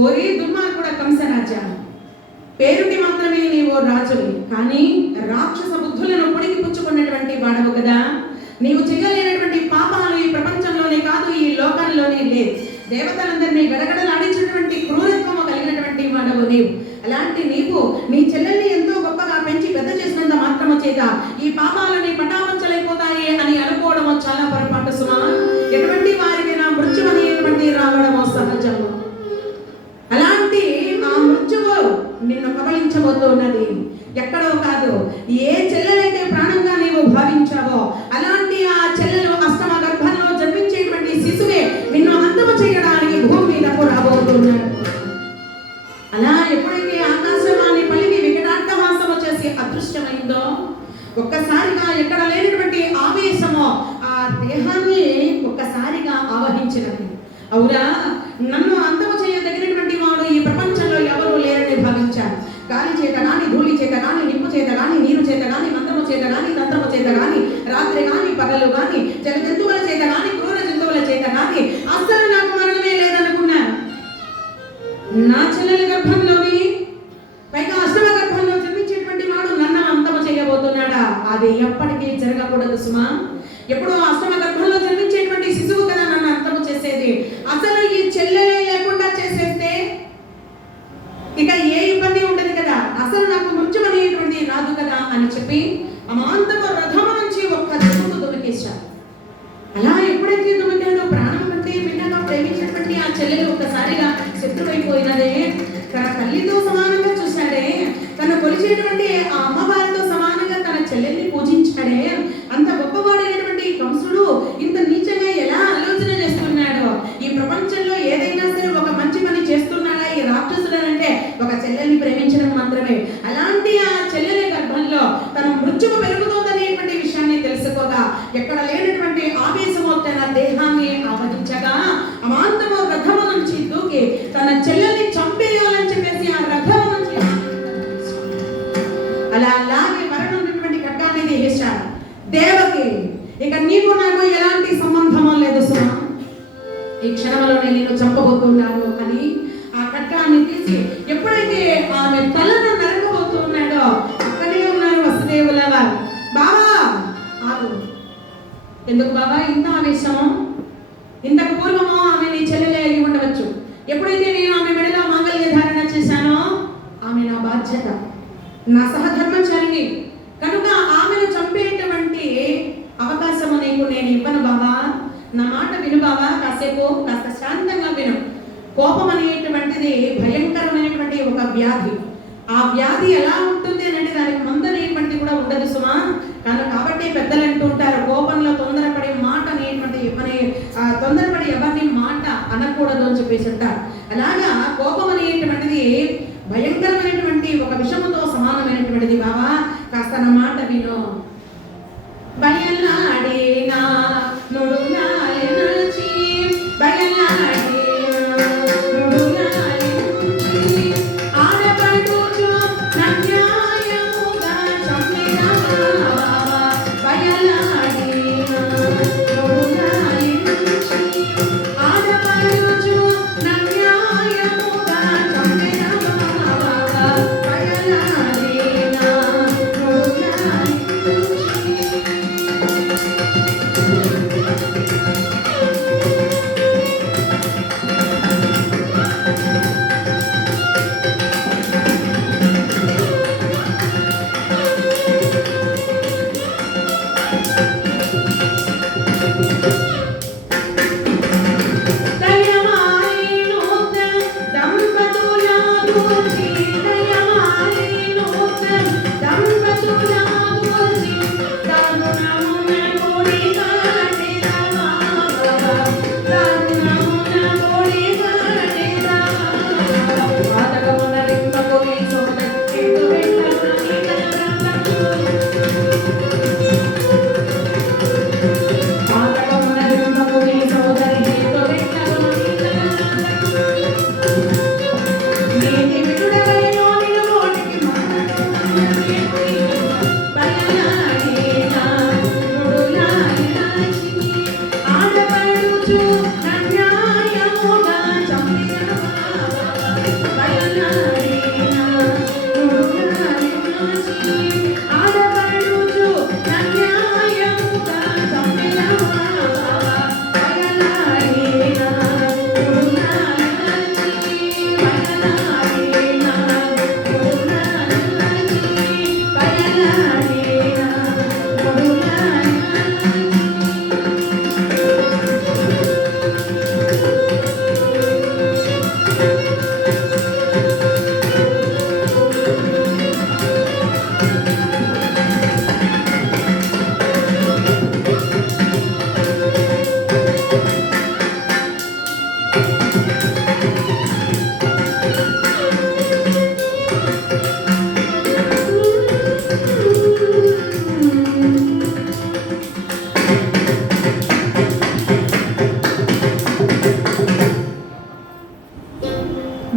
ఓరి దుర్మార్గుడ కంసరాజా, పేరుకి మాత్రమే నీవు రాజువి, కానీ రాక్షస బుద్ధులను పొడిగి పుచ్చుకున్నటువంటి వాడవు కదా. నీవు చేయలేనటువంటి పాపాలు ఈ ప్రపంచంలోనే కాదు, ఈ లోకంలోనే లేదు. దేవతలందరినీ గడగడలాడించినటువంటి క్రూరత్వము కలిగినటువంటి వాడవు నీవు. అలాంటి నీవు నీ చెల్లెల్ని ఎంతో గొప్పగా పెంచి పెద్ద చేసినంత మాత్రము చేత ఈ పాపాలని పటాపంచలైపోతాయి అని అనుకోవడము చాలా పొరపాటు సుమా. ఎటువంటి వారికి నా మృత్యు అనేటువంటి రావడము సహజము. అలాంటి ఆ మృత్యువు నిన్ను కబళించబోతున్నది. ఎక్కడో కాదు, ఏ చెల్లెలైతే ప్రాణంగా నీవు భావించావో అలాంటి ఆ చెల్లెలు అష్టమ గర్భంలో జన్మించేటువంటి శిశువే నిన్ను అంతము చేయడానికి భూమి మీదకు రాబోతున్నాడు. అలా ఎప్పుడైతే ఆకాశవాణి పలికి వికటార్థహాసము చేసి అదృశ్యమైందో, ఒక్కసారిగా ఎక్కడ లేనటువంటి ఆవేశమో ఆ దేహాన్ని ఒక్కసారిగా ఆవహించినది. అవునా, నన్ను అంతము చేయదగినటువంటి వాడు ఈ ప్రపంచంలో ఎవరు లేరని భావించాను. గాలి చేత గాని, ధూళి చేత గాని, నిప్పు చేత గాని, నీరు చేత గాని, మంత్రము చేత గాని, తంత్రము చేత గాని, రాత్రి గాని పగలు గాని, జల జంతువుల చేత గాని, క్రూర జంతువుల చేత గాని అస్సలు నాకు మరణమే లేదనుకున్నాను. నా చెల్లెల గర్భంలోని, పైగా అష్టమ గర్భంలో జన్మించేటువంటి వాడు నన్ను అంతము చేయబోతున్నాడా? అది ఎప్పటికీ జరగకూడదు సుమా. ఎప్పుడో అష్టమ గర్భంలో జన్మించేటువంటి శిశువు కదా నన్ను అంతము చేసేది. అసలు ఈ చెల్లెలే లేకుండా చేసేస్తే ఇక ఏ ఇబ్బంది ఉండదు కదా, అసలు నాకు మృత్యు అనేటువంటిది రాదు కదా అని చెప్పి అమాంతము రథము నుంచి ఒక్క దుమ్ముకు దుమికేశాడు. అలా ఎప్పుడైతే దుమికాడో ప్రాణం కంటే భిన్నంగా ప్రేమించినటువంటి ఆ చెల్లెలు ఒక్కసారిగా శత్రువైపోయినదే. తన తల్లితో సమానంగా చూశాడే, తన కొలిచేటువంటి ఆ అమ్మవారితో సమానంగా తన చెల్లెల్ని పూజించాడే. అంత గొప్పవాడైనటువంటి కంసుడు ఇంత నీచంగా ఎలా ఆలోచన చేస్తున్నాడో. ఈ ప్రపంచంలో ఏదైనా సరే ఒక మంచి పని చేస్తున్నాడా ఈ రాక్షసుడు అంటే ఒక చెల్లెల్ని ప్రేమించడం మాత్రమే. అలాంటి ఆ చెల్లెలి గర్భంలో తన మృత్యువు పెరుగుతోందనేటువంటి విషయాన్ని తెలుసుకోగా ఎక్కడ లేనటువంటి ఆవేశము తన దేహాన్ని ఆవరించగా అమాంతము రథము నుంచి దూకి తన చెల్లెల్ని చంపేయాలని చెప్పేసి ఆ రథము నుంచి అలా లాగి మరణమైనటువంటి ఖడ్గాన్ని వేశాడు. దేవకి, ఇక నీకు నాకు ఎలాంటి సంబంధము లేదు సుమా, ఈ క్షణంలోనే నేను చంపబోతున్నాను అని ఆ ఖడ్గాన్ని తీసి ఎప్పుడైతే ఆమె తలను నరకబోతున్నాడో అక్కడే ఉన్నారు వసుదేవుల వారు. బాబా ఆగు, ఎందుకు బాబా ఇంత ఆవేశము? ఇంతకు పూర్వము ఆమె నీ చెల్లెలే అయి ఉండవచ్చు. ఎప్పుడైతే నేను ఆమె మెడలో మాంగళ్య ధారణ చేశానో ఆమె నా బాధ్యత, నా సహధర్మచారిణి కనుక ఆమెను చంపేటువంటి అవకాశము నీకు నేను ఇవ్వను బాబా. నా మాట విను బాబా, కాసేపు కాస్త శాంతంగా విను. కోపం అనేటువంటిది భయంకరమైనటువంటి ఒక వ్యాధి. ఆ వ్యాధి ఎలా ఉంటుంది అంటే దానికి మందు అనేటువంటిది కూడా ఉండదు సుమా. కాబట్టి పెద్దలు అంటూ ఉంటారు, కోపంలో తొందరపడే మాట అనేటువంటి తొందరపడి ఎవరిని మాట అనకూడదు అని చెప్పేసి అంటారు. అలాగా కోపం అనేటువంటిది భయంకరమైనటువంటి ఒక విషముతో సమానమైనటువంటిది బాబా. కాస్త నా మాట విను. బయలాడేనా నుడుగాలి నచి, బయలాడేనా నుడుగాలి నచి, ఆడపడుచు నన్యాయముగా చంపినా బాబా. బయలాడేనా నుడుగాలి నచి, ఆడపడుచు నన్యాయముగా చంపినా బాబా. బయలాడేనా నుడుగాలి నచి.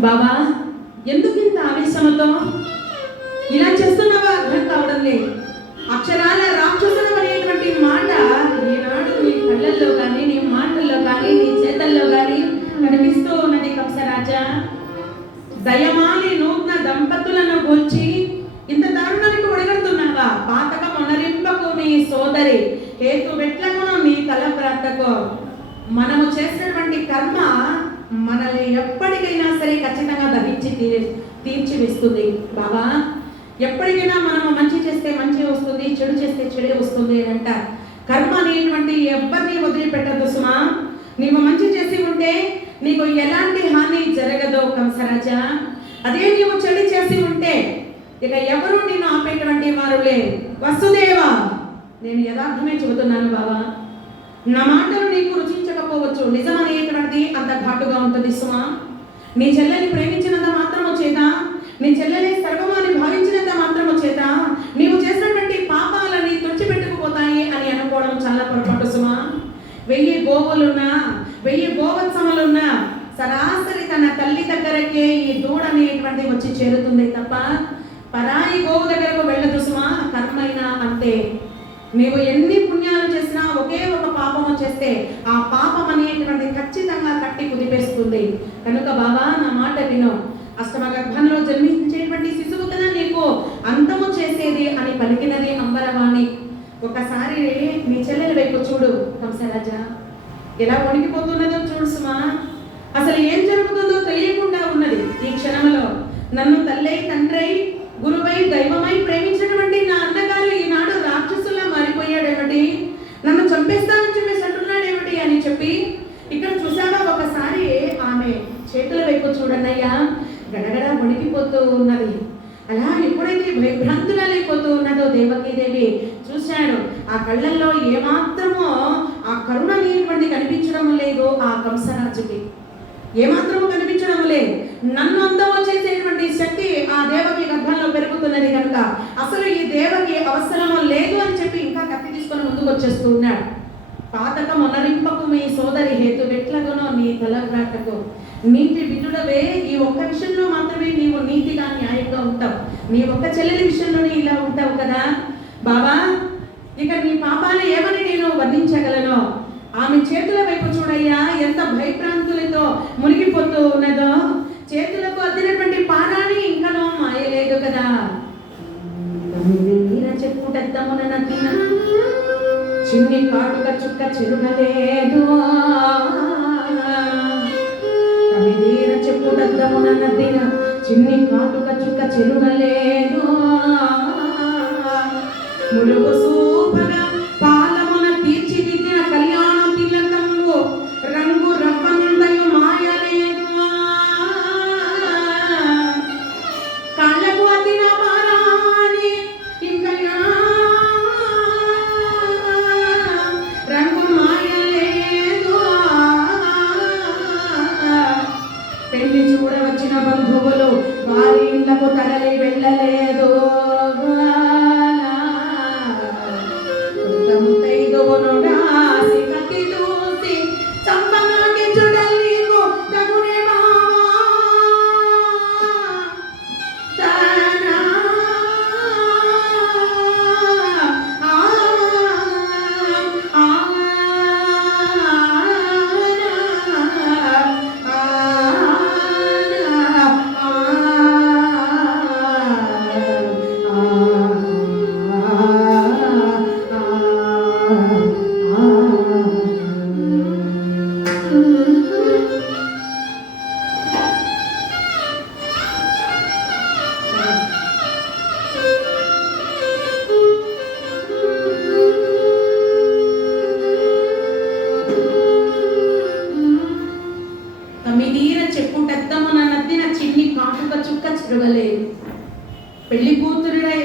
బాబా ఎందుకు ఇంత ఆవేశంతో ఇలా చేస్తున్నావా అర్థం కావడం లేదు. అక్షరాల రాక్షసుడు అనేటువంటి మాట ఈనాడు నీ కళ్ళల్లో కానీ, నీ మాటల్లో కానీ, నీ చేతల్లో కానీ కనిపిస్తూ ఉన్నది కంసరాజా. దయమాలి నూతన దంపతులను గూల్చి ఇంత దారుణానికి ఒడిగడుతున్నావా? పాతక మొనరింపకు మీ సోదరి హేతు వెట్లకును నీ తలప్రాతకు. మనము చేసినటువంటి కర్మ మనల్ని ఎప్పటికైనా సరే ఖచ్చితంగా దహించి తీర్చివేస్తుంది బాబా. ఎప్పటికైనా మనము మంచి చేస్తే మంచి వస్తుంది, చెడు చేస్తే చెడే వస్తుంది అని అంటారు. కర్మ అనేటువంటి ఎవరిని వదిలిపెట్టదు సుమా. నీవు మంచి చేసి ఉంటే నీకు ఎలాంటి హాని జరగదు కంసరాజా. అదే నీవు చెడు చేసి ఉంటే ఇక ఎవరు నిన్ను ఆపేటువంటి వారు లేరు. వసుదేవా, నేను యథార్థమే చెబుతున్నాను బాబా. నా మాటలు నీకు రుచించకపోవచ్చు, నిజం అనేటువంటిది అంత ఘాటుగా ఉంటుంది సుమా. నీ చెల్లెని ప్రేమించినంత మాత్రము చేత, నీ చెల్లెని సర్వమాని భావించినంత మాత్రము చేత నీవు చేసినటువంటి పాపాలని తుడిచిపెట్టుకుపోతాయి అని అనుకోవడం చాలా పొరపాటు సుమా. 1000 గోవులున్నా, 1000 గోవత్సములున్నా సరాసరి తన తల్లి దగ్గరకే ఈ దూడ అనేటువంటి వచ్చి చేరుతుంది తప్ప పరాయి గోవు దగ్గరకు వెళ్ళదు సుమా. కర్మైనా అంతే. నీవు ఎన్ని పుణ్యాలు చేసినా ఒకే ఒక పాపము చేస్తే ఆ పాపం అనేటువంటి ఖచ్చితంగా కట్టి కుదిపేస్తుంది. కనుక బాబా నా మాట విను. అష్టమ గర్భంలో జన్మించేటువంటి శిశువు కదా నీకు అంతము చేసేది అని పలికినది అంబరవాణి. ఒకసారి నీ చెల్లెల వైపు చూడు కంసరాజా, ఎలా వణికిపోతున్నదో చూడు సుమా. అసలు ఏం జరుగుతుందో తెలియకుండా ఉన్నది ఈ క్షణంలో. నన్ను తల్లై, తండ్రై, గురువై, దైవమై ప్రేమించినటువంటి నా అన్నగారు ఈనాడు రాక్షసులా మారిపోయాడేమిటి, నన్ను చంపేస్తానని చెప్పేసి అంటున్నాడేమిటి అని చెప్పి ఇక్కడ చూసావా ఒకసారి ఆమె చేతుల వైపు చూడన్నయ్యా, గడగడ వణికిపోతూ ఉన్నది. అలా ఎప్పుడైతే భయభ్రాంతురాలైపోతూ ఉన్నదో దేవకీదేవి చూశాడు. ఆ కళ్ళల్లో ఏమాత్రమో ఆ కరుణ అనేటువంటి కనిపించడం లేదు ఆ కంసరాజుకి, ఏమాత్రము కనిపించడం లేదు. నన్ను అందమో చేసేటువంటి శక్తి ఆ దేవకి గర్భంలో పెరుగుతున్నది కనుక అసలు ఈ దేవకి అవసరము లేదు అని చెప్పి ఇంకా కత్తి తీసుకొని ముందుకు వచ్చేస్తూ ఉన్నాడు. పాతక మొనరింపకు మీ సోదరి హేతు వెట్లగునో నీ తలవ్రాటకు. నీతి విధుడవే, ఈ ఒక్క విషయంలో మాత్రమే నీవు నీతిగా న్యాయంగా ఉంటావు. నీ ఒక్క చెల్లెలి విషయంలోనే ఇలా ఉంటావు కదా బాబా. ఇక నీ పాపాలు ఏమని నేను వర్ణించగలను. ఆమె చేతుల వైపు చూడయ్యా, ఎంత భయప్రాంతులతో మునిగిపోతూ ఉన్నదో. చేతులకు అద్దినటువంటి పారాని ఇంకనో మాయలేదు కదా. చెప్పుటద్దమున నదిన చిన్ని కాటుక చుక్క చెరుగలేదు. కవిదీర చెప్పుటద్దమున నదిన చిన్ని కాటుక చుక్క చెరుగలేదు. ములుగు సూపగా పాలమున తీర్చిదిద్దిన కళ్యాణ తిలకము రంగు రవ్వందయు మాయలేదు. కాళ్ళకు అద్దిన పారాని ఇంకా రంగు మాయలేదు. పెళ్లి చూడవచ్చిన బంధువులు వారి ఇళ్లకు తరలి వెళ్ళలేదు.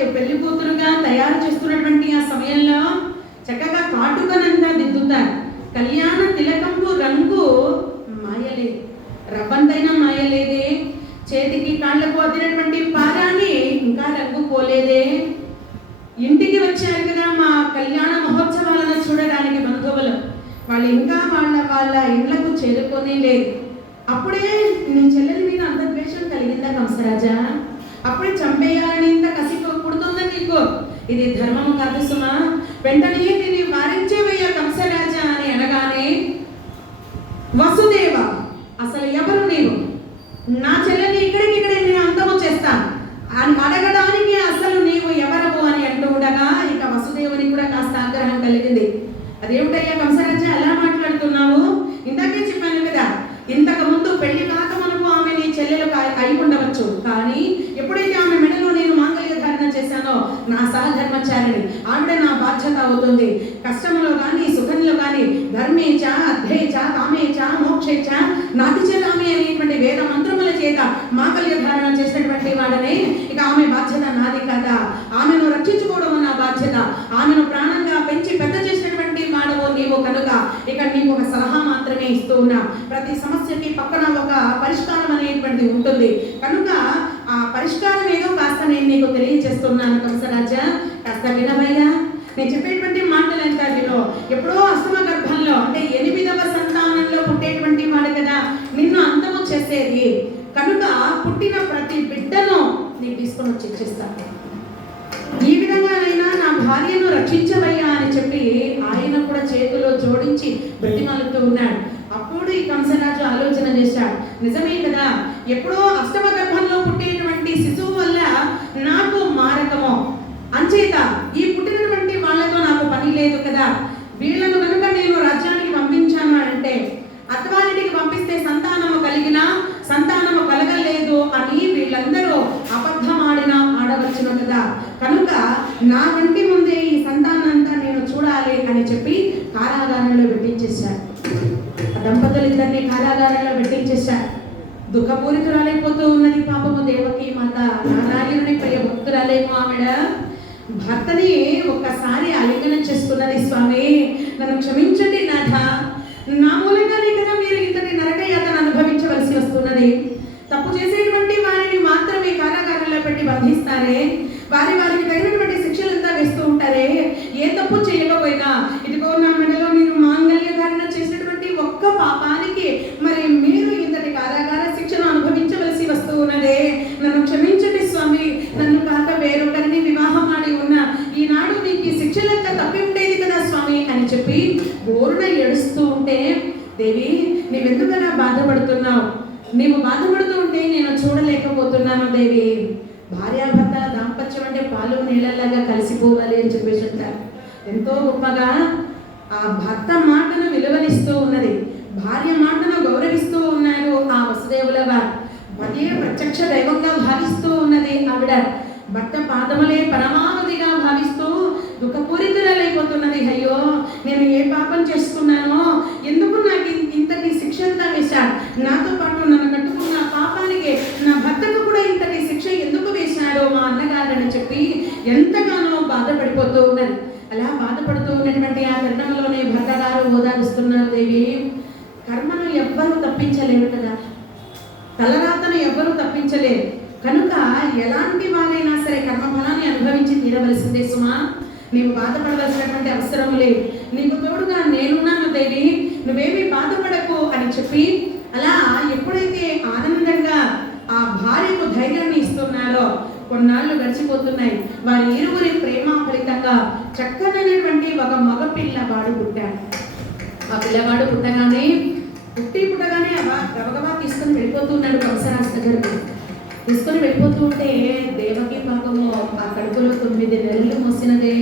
పెళ్లి కూతురుగా తయారు చేస్తున్నటువంటి ఆ సమయంలో చక్కగా కాటుకనంతా దిద్దుతారు. కళ్యాణ తిలకంపు రంగు మాయలేదు, రవ్వంతైనా మాయలేదే. చేతికి కాళ్లకు అద్దినటువంటి పారాని ఇంకా రంగు పోలేదే. ఇంటికి వచ్చారు కదా మా కళ్యాణ మహోత్సవాలను చూడడానికి బంధువులు, వాళ్ళు ఇంకా వాళ్ళ ఇళ్లకు చేరుకొని లేదు. అప్పుడే నీ చెల్లెల మీద అంత ద్వేషం కలిగిందా కంసరాజా? అప్పుడే చంపేయాలని ఇంత కసి పుడుతుందా నీకు? ఇది ధర్మము కాదు సుమా. వెంటనే దీన్ని వారించేవయ్యా కంసరాజా అని అనగానే, వసుదేవ అసలు ఎవరు నీవు? నా చెల్లెని ఇక్కడికిక్కడే నేను అంతము చేస్తాను అని అడగడానికి అసలు నీవు ఎవరవు అని అంటూ ఉండగా ఇక వసుదేవునికి కూడా కాస్త ఆగ్రహం కలిగింది. అదేమిటయ్యా కంసరాజా ఎలా మాట్లాడుతున్నావు? ఇందాకే చెప్పాను కదా, ఇంతకు ముందు పెళ్లి కాక మనకు ఆమె నీ చెల్లెలు అయి ఉండవచ్చు, కానీ ఎప్పుడైతే ఆమె మెడలో నేను మాంగళ్య ధారణ చేశానో నా సహధర్మచారిణి, ఆవిడ నా బాధ్యత అవుతుంది. కష్టంలో కానీ సుఖంలో కానీ ధర్మేచ అధ్యేచ కామేచ మోక్షేచ నాతిచలామి అనేటువంటి వేద మంత్రముల చేత మాంగళ్య ధారణ చేసినటువంటి వాడనే ఇక ఆమె బాధ్యత నాది కదా. ఆమెను రక్షించుకోవడం నా బాధ్యత. ఆమెను ప్రాణంగా పెంచి పెద్ద చేసినటువంటి వాడవు నీవు కనుక ఇక నీకు ఒక సలహా మాత్రమే ఇస్తూ ఉన్నా. ప్రతి సమస్యకి పక్కన ఒక పరిష్కారం అనేటువంటి ఉంటుంది కనుక ఆ పరిష్కారం ఏదో కాస్త నేను నీకు తెలియజేస్తున్నాను కంసరాజా. కాస్త వినవయ్యా, నేను చెప్పేటువంటి మాటలు ఎంత వినో. ఎప్పుడో అష్టమ గర్భంలో అంటే 8వ సంతానంలో పుట్టేటువంటి వాడు కదా నిన్ను అంతము చేసేది కనుక పుట్టిన ప్రతి బిడ్డను నీకు తీసుకొని వచ్చి ఇచ్చేస్తాను. ఈ విధంగానైనా నా భార్యను రక్షించవయ్యా అని చెప్పి ఆయన కూడా చేతులు జోడించి బ్రతిమాలుతూ ఉన్నాడు. అప్పుడు ఈ కంసరాజు ఆలోచన చేశాడు, నిజమే కదా, ఎప్పుడో అష్టమ గర్భంలో పుట్టేటువంటి శిశువు వల్ల నాకు మారకమో, అంచేత ఈ పుట్టినటువంటి వాళ్ళతో నాకు పని లేదు కదా, వీళ్ళను కనుక నేను రాజ్యానికి పంపించాను అంటే అత్తవారింటికి పంపిస్తే సంతానము కలిగినా సంతానము కలగలేదు అని వీళ్ళందరూ అబద్ధమాడిన ఆడవచ్చును కదా, కనుక నా కంటి ముందే ఈ సంతానంతా నేను చూడాలి అని చెప్పి కారాగారంలో పెట్టించేశాడు. దంపతులిద్దరిని కారాగారంలో పెట్టించేశాడు. దుఃఖపూరితురాలైపోతూ ఉన్నది పాపము దేవకి మాత. నారాయణుని ప్రియ భక్తురాలేమో ఆవిడ భర్తని ఒక్కసారి ఆలింగనం చేసుకున్నది. స్వామి నన్ను క్షమించండి నాథ, నా మూలంగానే కదా మీరు ఇంతటి నరకయాతన అనుభవించవలసి వస్తున్నది. తప్పు చేసేటువంటి వారిని మాత్రమే కారాగారంలో పెట్టి బంధిస్తారే, వారికి తగినటువంటి శిక్షలంతా వేస్తూ ఉంటారే. ఏ తప్పు చేయకపోయినా ఇదిగో నా మెడలో మీరు మాంగళ్య ధారణ చేసినటువంటి ఒక్క పాపానికి మరి మీరు ఇంతటి కారాగార శిక్షను అనుభవించవలసి వస్తూ ఉన్నదే. నన్ను క్షమించండి స్వామి, నన్ను కాక వేరొకరిని వివాహం ఆడి ఉన్న ఈనాడు మీకు ఈ శిక్షలంతా తప్పి ఉండేది కదా స్వామి అని చెప్పి బోరున ఏడుస్తూ ఉంటే, దేవి నీవెందుకలా బాధపడుతున్నావు? నీవు బాధపడుతూ ఉంటే నేను చూడలేకపోతున్నాను దేవి. భార్యాభర్తల దాంపత్యం అంటే పాలు నీళ్ళలాగా కలిసిపోవాలి అని చెప్పేసి అంటారు. ఎంతో గొప్పగా ఆ భర్త మాటను విలువనిస్తూ ఉన్నది, భార్య మాటను గౌరవిస్తూ ఉన్నారు ఆ వసుదేవుల వారు. అదే ప్రత్యక్ష దైవంగా భావిస్తూ ఉన్నది ఆవిడ. భర్త పాదములే పరమావధిగా భావిస్తూ దుఃఖపూరితురాలైపోతున్నది. అయ్యో నేను ఏ పాపం చేసుకున్నానో, ఎందుకు నాకు ఇంతటి శిక్ష అంతా వేశాడు, నాతో పాటు నన్ను కట్టుకున్న పాపానికి నా భర్తకు కూడా ఇంతటి శిక్ష ఎందుకు వేశాడో మా అన్నగారని చెప్పి ఎంతగానో బాధపడిపోతూ ఉన్నది. అలా బాధపడుతూ ఉన్నటువంటి ఆ తరుణంలోనే భర్త గారు ఓదారుస్తున్నారు, దేవి కర్మను ఎవ్వరూ తప్పించలేరు కదా, తలరాతను ఎవ్వరూ తప్పించలేరు కనుక ఎలాంటి వారైనా సరే కర్మఫలాన్ని అనుభవించి తీరవలసిందే సుమా. నీవు బాధపడవలసినటువంటి అవసరం లేదు, నీకు తోడుగా నేనున్నాను దేవి, నువ్వేమీ బాధపడకు అని చెప్పి అలా ఎప్పుడైతే ఆనందంగా ఆ భార్యకు ధైర్యాన్ని ఇస్తున్నారో కొన్నాళ్ళు గడిచిపోతున్నాయి. వారి ఇరువురి ప్రేమ ఫలితంగా చక్కనైనటువంటి ఒక మగ పిల్లవాడు పుట్టాడు. ఆ పిల్లవాడు పుట్టగానే గబగబా తీసుకొని వెళ్ళిపోతున్నాడు కంసరాజు దగ్గరకు. తీసుకొని వెళ్ళిపోతూ ఉంటే దేవకి పాపము ఆ కడుపులో 9 నెలలు మోసినదే.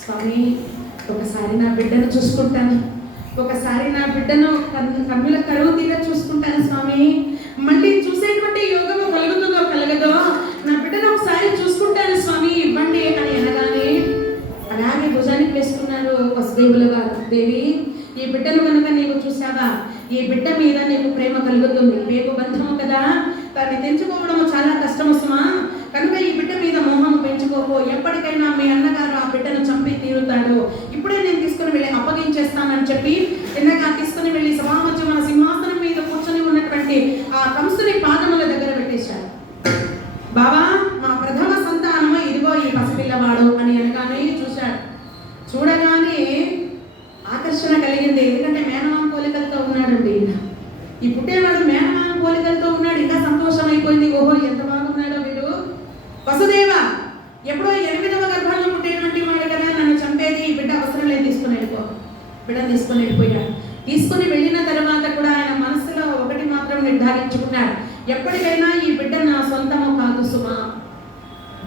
స్వామి ఒకసారి నా బిడ్డను చూసుకుంటాను, ఒకసారి నా బిడ్డను కన్నుల కరువు తీర చూసుకుంటాను స్వామి, మళ్ళీ చూసేటువంటి యోగము కలుగుతుందో కలగదో, నా బిడ్డను ఒకసారి చూసుకుంటాను స్వామి ఇవ్వండి అని అనగానే అలాగే భుజానికి వేసుకున్నారు వసుదేవుల వారు. దేవి ఈ బిడ్డను కనుక నీవు చూసావా, ఈ బిడ్డ మీద నీకు ప్రేమ కలుగుతుంది. రేపు బంధము కదా, దాన్ని తెంచుకోవడం చాలా కష్టము సుమా, కనుక ఈ బిడ్డ మీద మోహం పెంచుకోకు. ఎప్పటికైనా మీ అన్నగారు ఆ బిడ్డను చంపి తీరుతాడు. ఇప్పుడే నేను తీసుకుని వెళ్ళి అప్పగించేస్తానని చెప్పి చిన్నగా తీసుకుని వెళ్ళి సమామధ్యం మన సింహాసనం మీద కూర్చొని ఉన్నటువంటి ఆ కంసుని పాదముల దగ్గర పెట్టేశాడు. బాబా మా ప్రథమ సంతానము ఇదిగో ఈ పసిపిల్లవాడు అని అనగానే చూశాడు. చూడగానే ఆకర్షణ కలిగింది, ఎందుకంటే మేనమామ పోలికలతో ఉన్నాడండి. ఈ పుట్టేవాడు మేనమామ పోలికలతో ఉన్నాడు. ఇంకా సంతోషం అయిపోయింది. ఓహో ఎంత బాగున్నాడో వీడు. వసుదేవ ఎప్పుడో 8వ గర్భంలో పుట్టేటువంటి వాడు కదా, నన్ను చంపేది ఈ బిడ్డ అవసరం లేదు, తీసుకుని వెళ్ళిపో. బిడ్డను తీసుకుని వెళ్ళిపోయాడు. తీసుకుని వెళ్ళిన తర్వాత కూడా ఆయన మనసులో ఒకటి మాత్రం నిర్ధారించుకున్నాడు, ఎప్పటికైనా ఈ బిడ్డ నా సొంతము కాదు సుమా.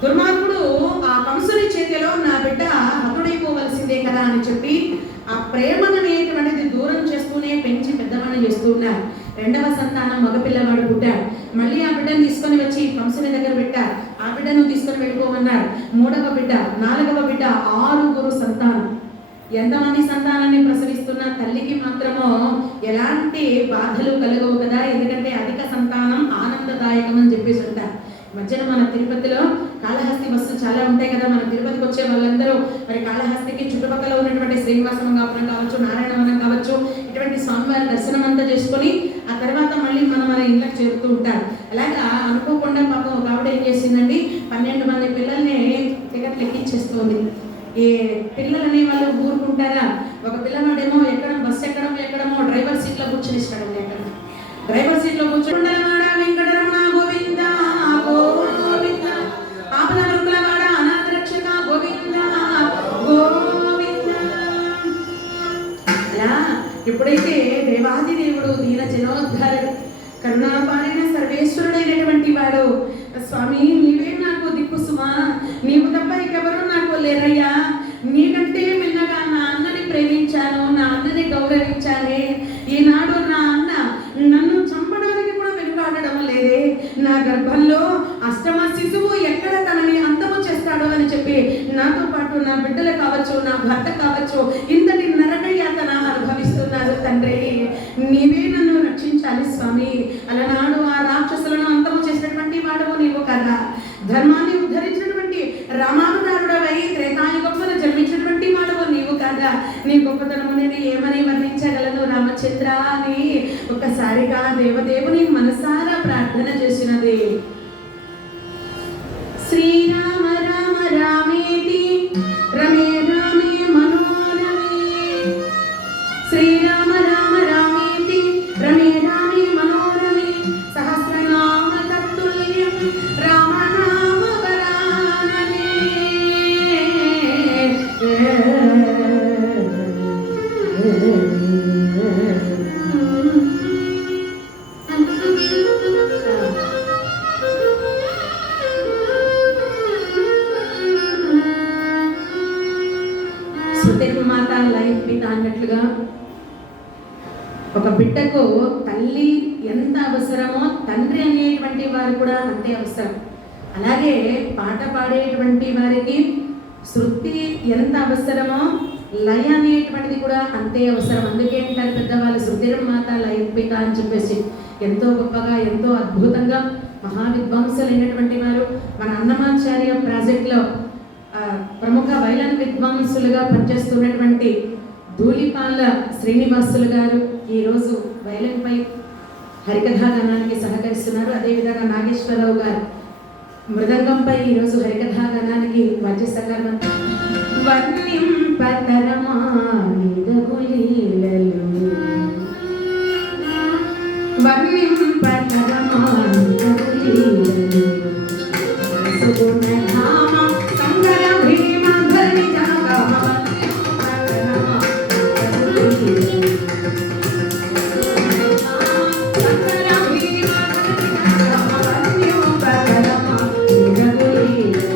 దుర్మార్గుడు ఆ కంసుని చేతిలో నా బిడ్డ హతుడైపోవలసిందే కదా అని చెప్పి ఆ ప్రేమనేటువంటిది దూరం చేస్తూనే పెంచి పెద్దవాడిని చేస్తూ ఉన్నారు. 2వ సంతానం మగపిల్లవాడు పుట్టాడు. మళ్ళీ ఆ బిడ్డను తీసుకొని వచ్చి కంసుని దగ్గర పెట్టారు. ఆ బిడ్డను తీసుకొని వెళ్ళిపోమన్నాడు. 3వ బిడ్డ, 4వ బిడ్డ, 6 సంతానం. ఎంతమంది సంతానాన్ని ప్రసవిస్తున్న తల్లికి మాత్రమో ఎలాంటి బాధలు కలగవు కదా, ఎందుకంటే అధిక సంతానం ఆనందదాయకం అని చెప్పేసి ఉంటారు. మధ్యన మన తిరుపతిలో కాళహస్తి బస్సులు చాలా ఉంటాయి కదా. మన తిరుపతికి వచ్చే వాళ్ళందరూ మరి కాళహస్తికి చుట్టుపక్కల ఉన్నటువంటి శ్రీనివాస మంగాపురం కావచ్చు, నారాయణవనం కావచ్చు, ఇటువంటి స్వామివారి దర్శనం అంతా చేసుకొని ఆ తర్వాత మళ్ళీ మన ఇంట్లోకి చేరుతూ ఉంటారు. అలాగా అనుకోకుండా పాపం ఒక ఆవిడ ఏం చేసిందండి, 12 మంది పిల్లల్ని టికెట్లు ఎక్కించేస్తుంది. ఈ పిల్లలు అనే వాళ్ళు ఊరుకుంటారా? ఒక పిల్లవాడేమో బస్సు ఎక్కడమో డ్రైవర్ సీట్లో కూర్చొని ఇస్తాడు. డ్రైవర్ సీట్లో కూర్చొని వెంకటరమణ గోవింద గోవింద, ఆపద వృకులవాడ అనాథ రక్షక గోవింద గోవింద. అలా ఎప్పుడైతే దేవాది దేవుడు దీన జనోద్ధారుడు కరుణాపాలైన సర్వేశ్వరుడైనటువంటి వాడు, స్వామి నీవే నాకు దిక్కు సుమా, నీవు తప్ప ఇంకెవరూ నాకు లేరయ్యా, నీకంటే మిన్నగా నా అన్నని ప్రేమించాను, నా అన్నని గౌరవించానే, ఈనాడు నా అన్న నన్ను చంపడానికి కూడా వెనుకాడడం లేదే, నా గర్భంలో అష్టమ శిశువు ఎక్కడ తనని అంతము చేస్తాడో అని చెప్పి నాతో పాటు నా బిడ్డలు కావచ్చు, నా భర్త కావచ్చు, ఇంతటి నరక యాతన అనుభవిస్తున్నారు తండ్రి, నీవే నన్ను రక్షించాలి స్వామి. అలనాడు ఆ రాక్షసులను అంతము చేసినటువంటి వాడవు నీవు కదా, ధర్మాన్ని ఉద్ధరించినటువంటి రామావతారుడవై త్రేతాయుగంలో జన్మించినటువంటి వాడవు నీవు కదా, నీ గొప్పతనము నేను ఏమని వర్ణించగలను రామచంద్ర అని ఒక్కసారిగా దేవదేవుని మనసారా ప్రార్థన చేసినది. శ్రీరామ రామ రామేతి రమే రామే మనోరమే, శ్రీరామ రామ రామేతి రమే రామే మనోరమే, సహస్రనామ తత్తుల్యం రామనామ వరాననే. సుతిర్మాత లైఫ్ పిత అన్నట్లుగా ఒక బిడ్డకు తల్లి ఎంత అవసరమో తండ్రి అనేటువంటి వారు కూడా అంతే అవసరం. అలాగే పాట పాడేటువంటి వారికి శృతి ఎంత అవసరమో లయ అనేటువంటిది కూడా అంతే అవసరం. అందుకే అంటారు పెద్దవాళ్ళు సుతిర్మాత లైఫ్ పిత అని చెప్పేసి. ఎంతో గొప్పగా ఎంతో అద్భుతంగా మహావిద్వాంసులైనటువంటి వారు మన అన్నమాచార్య ప్రాజెక్ట్లో ప్రముఖ వైలన్ విద్వాంసులుగా పనిచేస్తున్నటువంటి ధూళిపాల శ్రీనివాసులు గారు ఈరోజు వైలన్పై హరికథాగానానికి సహకరిస్తున్నారు. అదేవిధంగా నాగేశ్వరరావు గారు మృదంగంపై ఈరోజు హరికథాగానానికి వాద్య సహకారం. వర్ణింపతరమా నిదగులీలలు, వర్ణింపతరమా నిదగులీలలు, సుగుణధామ సంగర భీమ ధరి జగమ పతరమా నిదగులీలలు, సంగర భీమ ధరి జగమ వర్ణింపతరమా నిదగులీలలు.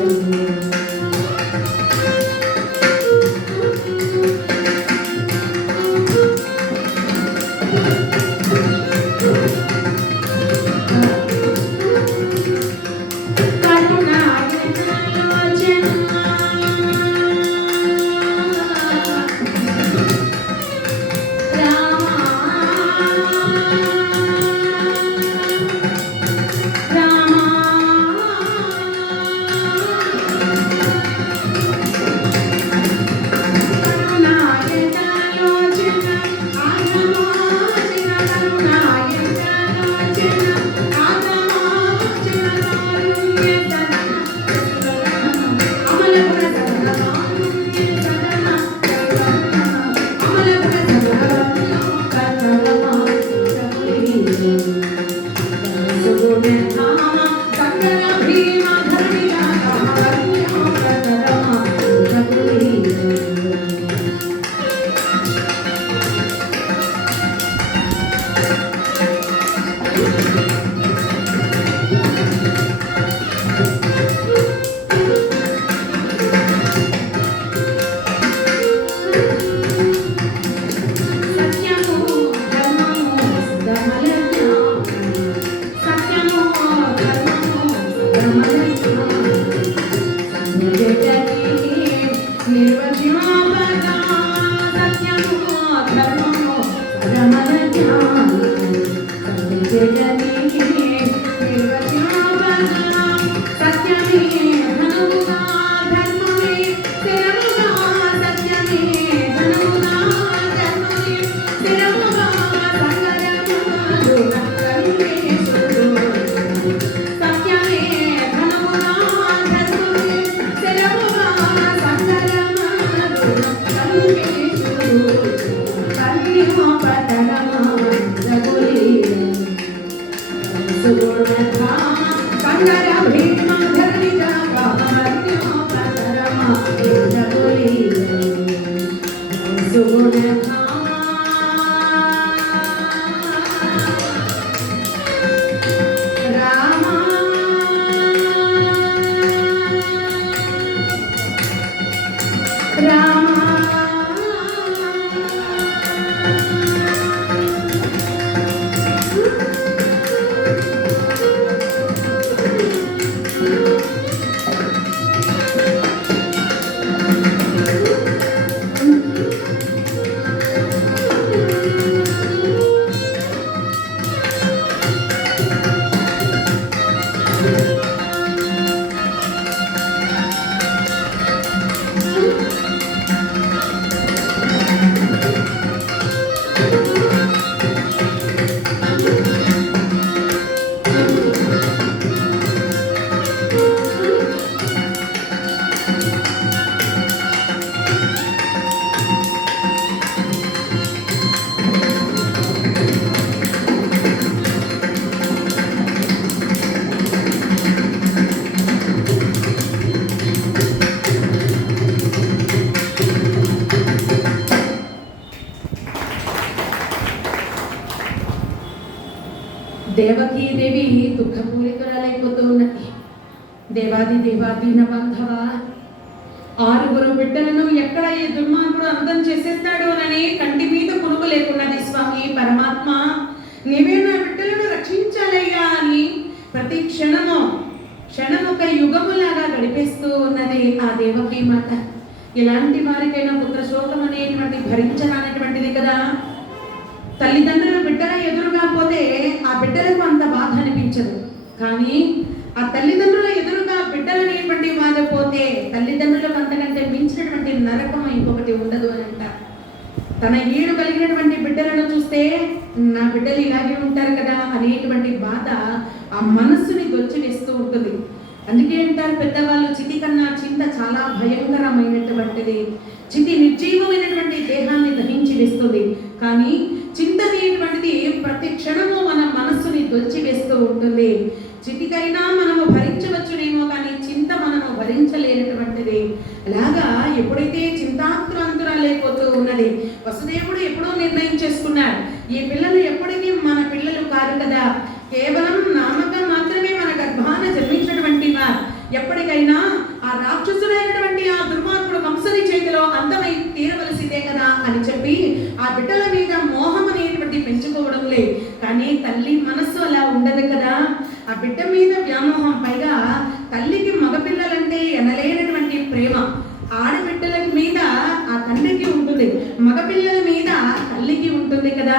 దేవకీదేవి దుఃఖపూరితురాలైపోతూ ఉన్నది. దేవాది దేవాదీన బాంధవ, 6 బిడ్డలను ఎక్కడ ఈ దుర్మార్గుడు అంతం చేసేస్తాడు అని కంటి మీద పురుగు లేకున్నది. స్వామి పరమాత్మ, నీవే నా బిడ్డలను రక్షించాలయ్యా అని ప్రతి క్షణము ఒక యుగములాగా గడిపేస్తూ ఉన్నది ఆ దేవకీ మాత. ఎలాంటి వారికైనా పుత్ర శోకం అనేటువంటి భరించరానటువంటిది కదా. తల్లిదండ్రులు బిడ్డల ఎదురుగా పోతే ఆ బిడ్డలకు అంత బాధ అనిపించదు. కానీ ఆ తల్లిదండ్రుల ఎదురుగా బిడ్డలు అనేటువంటి బాధ పోతే తల్లిదండ్రులకు అంతకంటే మించినటువంటి నరకం ఇంకొకటి ఉండదు అని అంటారు. తన ఈడు కలిగినటువంటి బిడ్డలను చూస్తే నా బిడ్డలు ఇలాగే ఉంటారు కదా అనేటువంటి బాధ ఆ మనస్సుని దొచ్చి వేస్తూ ఉంటుంది. అందుకే అంటారు పెద్దవాళ్ళు, చితి కన్నా చింత చాలా భయంకరమైనటువంటిది. చితి నిర్జీవమైనటువంటి దేహాన్ని దహించి వేస్తుంది, కానీ చింత అనేటువంటిది ప్రతి క్షణము మన మనస్సుని దొల్చి వేస్తూ ఉంటుంది. చితికైనా మనము భరించవచ్చునేమో, కానీ చింత మనము భరించలేనటువంటిది. అలాగా ఎప్పుడైతే చింతాక్రాంతురాలైపోతూ ఉన్నది, వసుదేవుడు ఎప్పుడో నిర్ణయం చేసుకున్నాడు, ఈ పిల్లలు ఎప్పటికీ మన పిల్లలు కాదు కదా, కేవలం నామకం మాత్రమే మన గర్భాన జన్మించినటువంటి వారు, ఎప్పటికైనా ఆ రాక్షసుడైనటువంటి ఆ దుర్మార్గుడు కంసుని చేతిలో అంతమై తీరవలసిందే కదా అని చెప్పి ఆ బిడ్డల మీద మోహం అనేటువంటి పెంచుకోవడం లేదు. కానీ తల్లి మనస్సు అలా ఉండదు కదా, ఆ బిడ్డ మీద వ్యామోహం. పైగా తల్లికి మగపిల్లలంటే ఎనలేనటువంటి ప్రేమ. ఆడబిడ్డల మీద ఆ తండ్రికి ఉంటుంది, మగపిల్లల మీద తల్లికి ఉంటుంది కదా.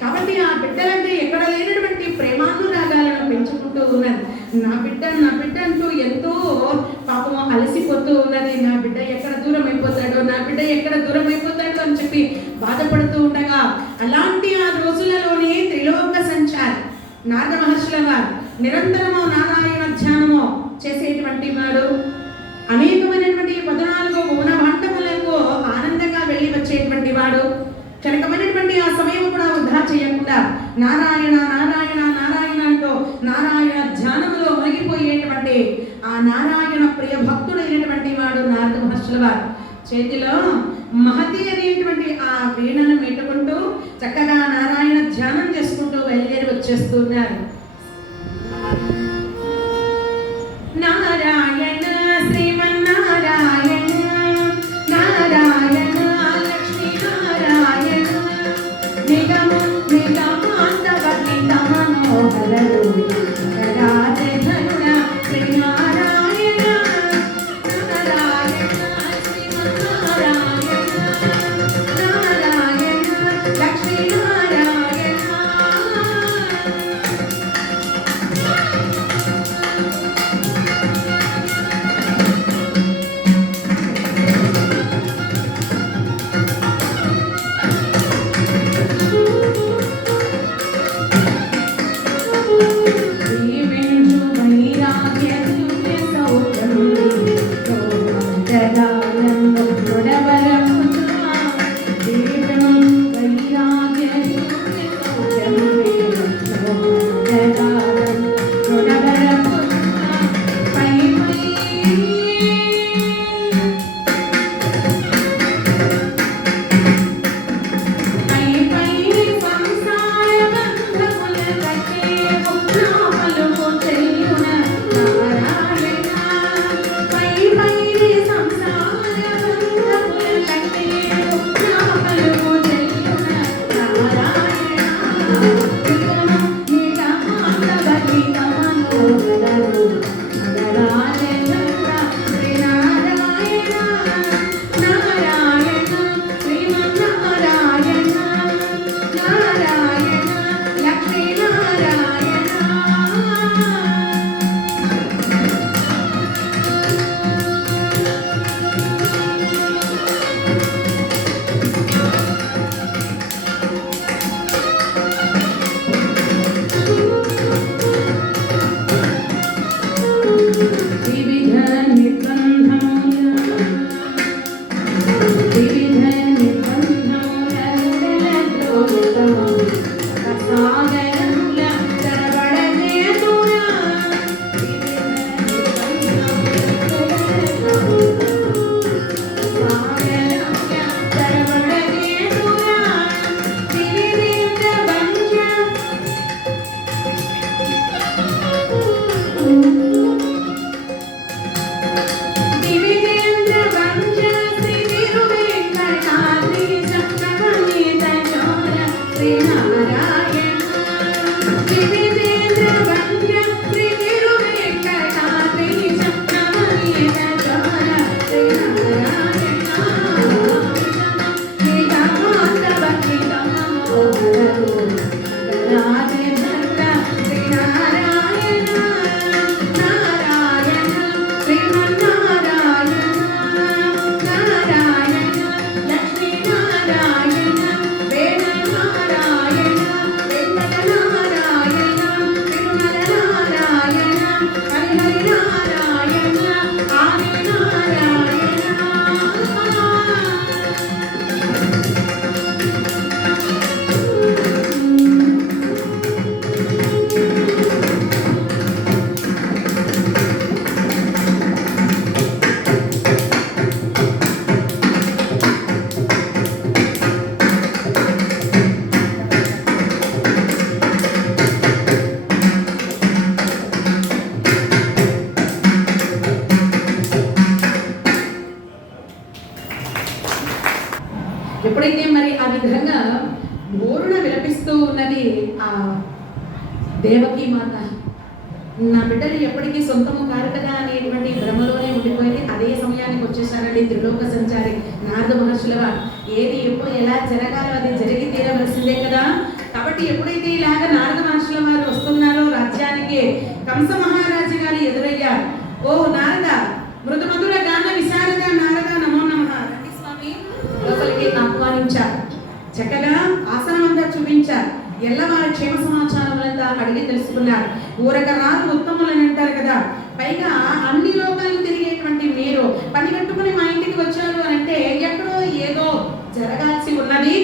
కాబట్టి ఆ బిడ్డలంటే ఎక్కడ లేనటువంటి ప్రేమానురాగాలను పెంచుకుంటూ ఉన్నది. నా బిడ్డ అంటూ ఎంతో పాపం అలసిపోతూ ఉన్నది. నా బిడ్డ ఎక్కడ దూరం అయిపోతాడో అని చెప్పి బాధపడుతూ ఉండగా, అలాంటి ఆ రోజులలోనే త్రిలోక సంచారి నారద మహర్షుల వారు నిరంతరము నారాయణ ధ్యానము చేసేటువంటి వాడు. అనేకమైనటువంటి 14 భువన భాండములకు ఆనందంగా వెళ్ళి వచ్చేటువంటి వాడు. క్షణికమైనటువంటి ఆ సమయం కూడా వృధా చేయకుండా నారాయణ నారాయణ నారాయణ అంటూ నారాయణ ధ్యానములో మునిగిపోయేటువంటి ఆ నారాయణ ప్రియ భక్తుడైనటువంటి వాడు నారద మహర్షుల వారు. చేతిలో మహతి అనేటువంటి ఆ వీణను మెట్టుకుంటూ చక్కగా నారాయణ ధ్యానం చేసుకుంటూ వచ్చేస్తున్నారు. నారాయణ శ్రీమన్నారాయణ నారాయణ లక్ష్మీ నారాయణ నిగమ నిగమాంతవర్ణిత మనోహర రాజధరుణ శ్రీనారాయణ నారాయణ శ్రీమన్నారాయణ నారాయణ లక్ష్మీ నారాయణ. జీవించు వైరాగ్యముఖ్య సౌఖ్యములు జగానంద గుణవరముగా జీవించు వైరాగ్యముఖ్య సౌఖ్యములు జగానంద గుణవరముగా పై సంసార బంధముల కట్టే పుణ్యాపలుకు చెల్లున నారాయణ పై సంసార బంధముల కట్టే పుణ్యాపలుకు చెల్లున నారాయణ నిగమాంతవర్ణిత మనోహర నగరాజధరుణ శ్రీనారాయణ నారాయణ శ్రీమన్నారాయణ నారాయణ లక్ష్మీ నారాయణ. వివిధ నిర్బంధముల సాగరముల తరబడజేతురా సాగరముల తరబడజేతురా త్రివిధ వంశ దివిజేంద్ర వంశ శ్రీ వీరు వెంకటాద్రీశ నవనీత చోర శ్రీనారాయణ దివిజేంద్ర వంశ శ్రీ వీరు వెంకటాద్రీశ నవనీత చోర శ్రీనారాయణ నిగమాంతవర్ణిత మనోహర రాజధరుణ శ్రీనారాయణ నారాయణ శ్రీమన్నారాయణ నారాయణ లక్ష్మీ నారాయణ వేద నారాయణ వెంకటనారాయణ తిరుమల నారాయణ హరిహరి నారాయణ ఆది నారాయణ. ఎప్పుడైతే మరి ఆ విధంగా బోరున విలపిస్తూ ఉన్నది ఆ దేవకీ మాత, నా బిడ్డలు ఎప్పటికీ సొంతము కారు కదా అనేటువంటి భ్రమలోనే ఉండిపోయింది. అదే సమయానికి వచ్చేసారండి త్రిలోక సంచారి నారద మహర్షుల వారు. ఏది ఎప్పుడు ఎలా జరగాలో అది జరిగి తీరవలసిందే కదా. కాబట్టి ఎప్పుడైతే ఇలాగ నారద మహర్షుల వారు వస్తున్నారో రాజ్యానికి కంస మహారాజు గారు ఎదురయ్యారు. ఓ నారద మృదు మధుర గాన విశారద నారద నమో నమః రండి స్వామి లోపలికి ఆహ్వానించారు. చక్కగా ఆసనం అంతా చూపించారు. ఎల్లవారి క్షేమ సమాచారములంతా అడిగి తెలుసుకున్నారు. ఊరక రాదు ఉత్తములని అంటారు కదా. పైగా అన్ని లోకాలను తిరిగేటువంటి మీరు పని కట్టుకుని మా ఇంటికి వచ్చారు అని అంటే ఎక్కడో ఏదో జరగాల్సి ఉన్నది,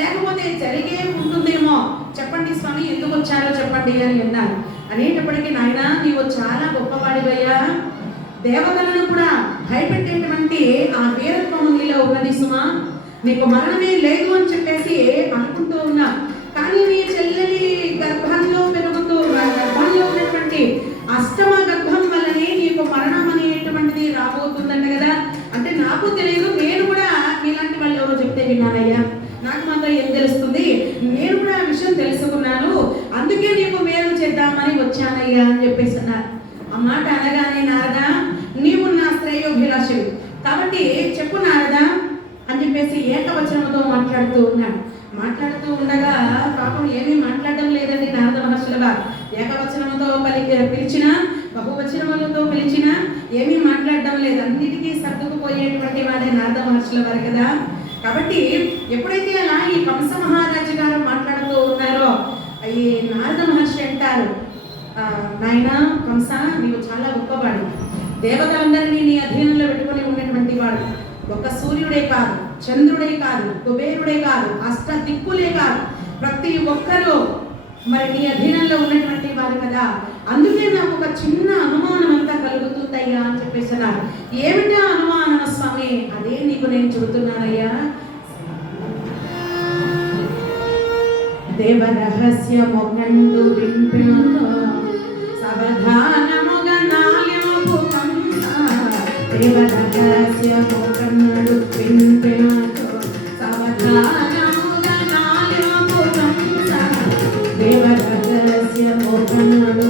లేకపోతే జరిగే ఉంటుందేమో. చెప్పండి స్వామి ఎందుకు వచ్చారో చెప్పండి అని అన్నారు. అనేటప్పటికీ నాయన నీవు చాలా గొప్పవాడివయ్యా, దేవతలను కూడా భయపెట్టేటువంటి ఆ వీరత్వము నీలో ఉన్నది సుమా. నీకు మరణమే లేదు అని చెప్పేసి అనుకుంటూ ఉన్నా. కానీ నీ చెల్లెలి గర్భంలో అందుకే నీకు మేలు చేద్దామని వచ్చానయ్యా అని చెప్పేసి అన్నారు. ఆ మాట అనగానే నారదా, నీవు నా శ్రేయోభిలాషివి కాబట్టి చెప్పు నారదా అని చెప్పేసి ఏకవచనంతో మాట్లాడుతూ ఉన్నాడు. మాట్లాడుతూ ఉండగా పాపం ఏమీ మాట్లాడడం లేదండి నారద మహర్షుల వారు. ఏకవచనంతో పిలిచినా బహువచనములతో పిలిచినా ఏమీ మాట్లాడడం లేదు. అన్నిటికీ సర్దుకుపోయేటువంటి వాడే నారద మహర్షుల వారు కదా. కాబట్టి ఎప్పుడైతే అలా ఈ కంస మహారాజు గారు మాట్లాడుతూ ఉన్నారో ఈ నారద మహర్షి అంటారు, నాయన కంస, నీవు చాలా గొప్పవాడు, దేవతలందరినీ నీ అధీనంలో పెట్టుకొని ఉన్నటువంటి వాడు. ఒక సూర్యుడే కాదు, చంద్రుడే కాదు, కుబేరుడే కాదు, అష్ట దిక్కులే కాదు, ప్రతి ఒక్కరూ మరి నీ అధీనంలో ఉన్నటువంటి వారు కదా. అందుకే నాకు ఒక చిన్న అనుమానం అంతా కలుగుతుందయ్యా అని చెప్పేసి అన్నారు. ఏమిటా అనుమానం స్వామి? అదే నీకు నేను చెబుతున్నానయ్యా. దేవ రహస్యమొకండు వింటుతో సవధానముగా నాల్యము కంస, దేవ రహస్యమొకండు వింటుతో సవధానముగా నాల్యము కంస, దేవ రహస్యమొకండు